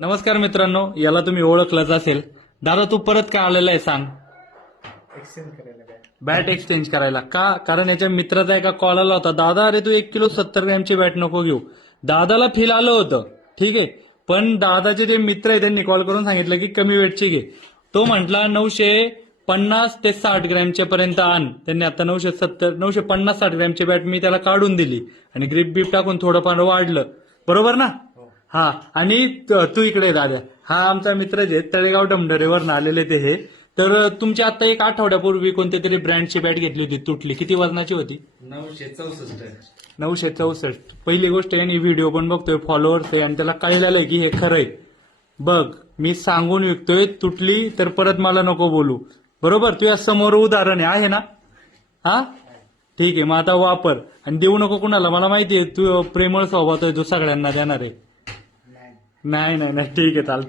नमस्कार मित्रांनो, याला तुम्ही ओळखलंच असेल. दादा तू परत का आलेला आहे सांग. एक्सचेंज करायला काय? बॅट एक्सचेंज करायला का? कारण याच्या मित्राचा एका कॉल आला होता, दादा अरे तू 1 किलो 70 ग्रॅमची बॅट नको घेऊ. दादाला फील आलं होतं, ठीक आहे, पण दादाचे जे मित्र आहे त्यांनी कॉल करून सांगितलं की कमी वेटची घे. तो म्हटला 950 ते 60 ग्रॅमच्या पर्यंत आण. त्यांनी आता 950 60 ग्रॅमची बॅट मी त्याला काढून दिली आणि ग्रिप बीप टाकून थोडंफार वाढलं, बरोबर ना? हा. आणि तू इकडे दादा, हा आमचा मित्र जे तळेगाव डमडरेवरनं आलेले ते हे. तर तुमची आता 1 आठवड्यापूर्वी कोणत्या तरी ब्रँडची बॅट घेतली होती, तुटली. किती वजनाची होती? 964. 964. पहिली गोष्ट यांनी व्हिडिओ पण बघतोय, फॉलोअर्स आहे आणि त्याला कळलेलं आहे की हे खरंय. बघ मी सांगून विकतोय, तुटली तर परत मला नको बोलू, बरोबर? तुझ्या समोर उदाहरण आहे ना? हा ठीक आहे, मग आता वापर आणि देऊ नको कुणाला. मला माहितीये तू प्रेमळ स्वभाव आहे, जो सगळ्यांना देणार आहे. नाही नाही नाही, ठीक आहे चालतं.